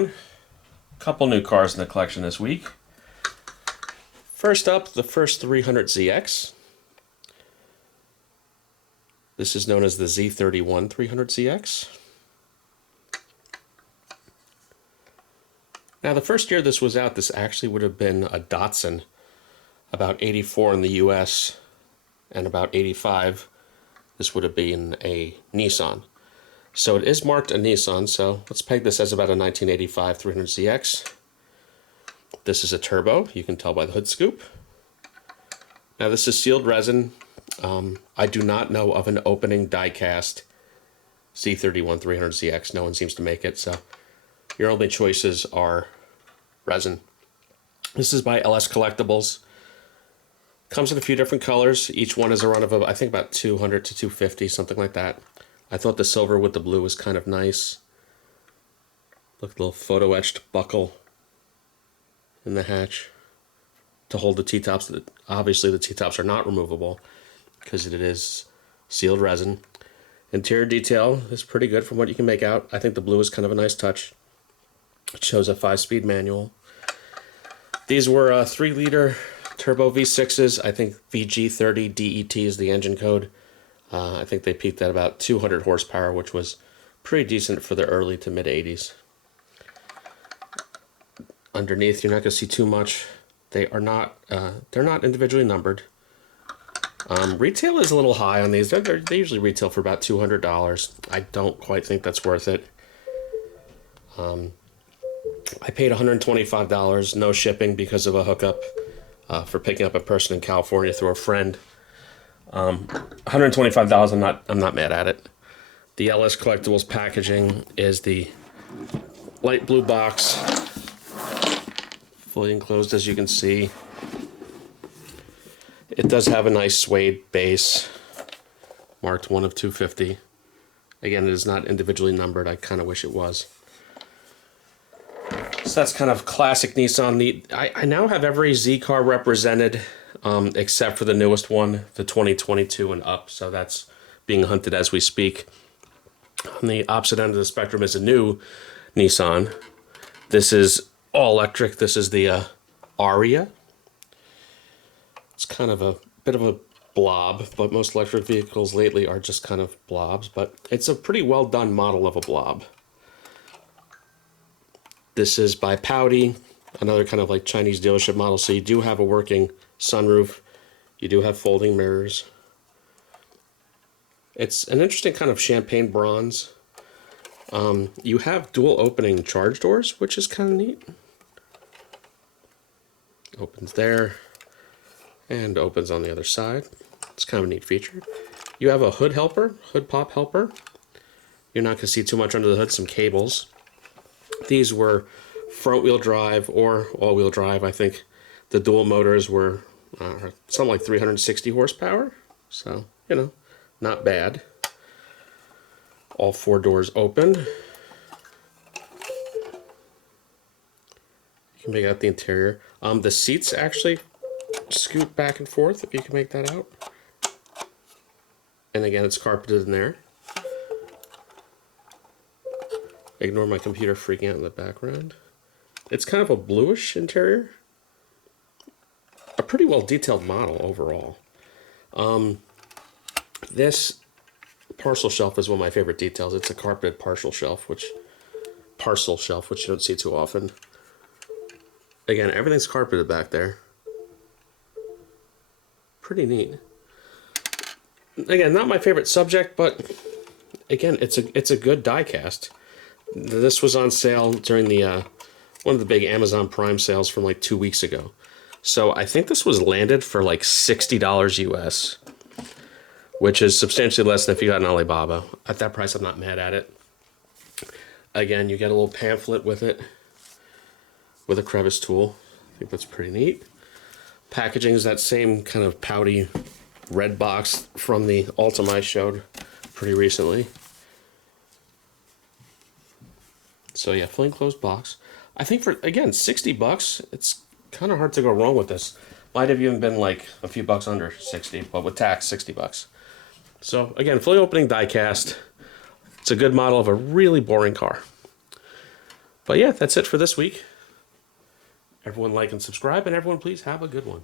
A couple new cars in the collection this week. First up, the first 300ZX. This is known as the Z31 300ZX. Now, the first year this was out, this actually would have been a Datsun, about 84 in the US, and about 85, this would have been a Nissan. So it is marked a Nissan, so let's peg this as about a 1985 300ZX. This is a turbo, you can tell by the hood scoop. Now this is sealed resin. I do not know of an opening die-cast Z31 300ZX. No one seems to make it, so your only choices are resin. This is by LS Collectibles. Comes in a few different colors. Each one is a run of, I think, about 200 to 250, something like that. I thought the silver with the blue was kind of nice. Look, a little photo-etched buckle in the hatch to hold the T-tops. Obviously, the T-tops are not removable because it is sealed resin. Interior detail is pretty good from what you can make out. I think the blue is kind of a nice touch. It shows a 5-speed manual. These were 3-liter turbo V6s. I think VG30 DET is the engine code. I think they peaked at about 200 horsepower, which was pretty decent for the early to mid 80s. Underneath, you're not going to see too much. They are not. They're not individually numbered. Retail is a little high on these. They usually retail for about $200. I don't quite think that's worth it. I paid $125, no shipping, because of a hookup for picking up a person in California through a friend. $125. I'm not mad at it. The LS Collectibles packaging is the light blue box, fully enclosed, as you can see. It does have a nice suede base, marked 1 of 250. Again, it is not individually numbered. I kind of wish it was. So that's kind of classic Nissan. I now have every Z car represented, except for the newest one, the 2022 and up. So that's being hunted as we speak. On the opposite end of the spectrum is a new Nissan. This is all electric. This is the Ariya. It's kind of a bit of a blob, but most electric vehicles lately are just kind of blobs. But it's a pretty well done model of a blob. This is by Pouty, another kind of like Chinese dealership model. So you do have a working sunroof. You do have folding mirrors. It's an interesting kind of champagne bronze. You have dual opening charge doors, which is kind of neat. Opens there and opens on the other side. It's kind of a neat feature. You have a hood helper, hood pop helper. You're not going to see too much under the hood, some cables. These were front-wheel drive or all-wheel drive. I think the dual motors were something like 360 horsepower. So, you know, not bad. All 4 doors open. You can make out the interior. The seats actually scoot back and forth, if you can make that out. And again, it's carpeted in there. Ignore my computer freaking out in the background. It's kind of a bluish interior. A pretty well detailed model overall. This parcel shelf is one of my favorite details. It's a carpeted parcel shelf, which you don't see too often. Again, everything's carpeted back there. Pretty neat. Again, not my favorite subject, but again, it's a good die-cast. This was on sale during the one of the big Amazon Prime sales from like 2 weeks ago. So I think this was landed for like $60 US, which is substantially less than if you got an Alibaba. At that price, I'm not mad at it. Again, you get a little pamphlet with it, with a crevice tool. I think that's pretty neat. Packaging is that same kind of pouty red box from the Ultima I showed pretty recently. So yeah, fully enclosed box. I think for, again, $60, it's kind of hard to go wrong with this. Might have even been like a few bucks under 60, but with tax, $60. So again, fully opening die cast. It's a good model of a really boring car. But yeah, that's it for this week. Everyone like and subscribe, and everyone please have a good one.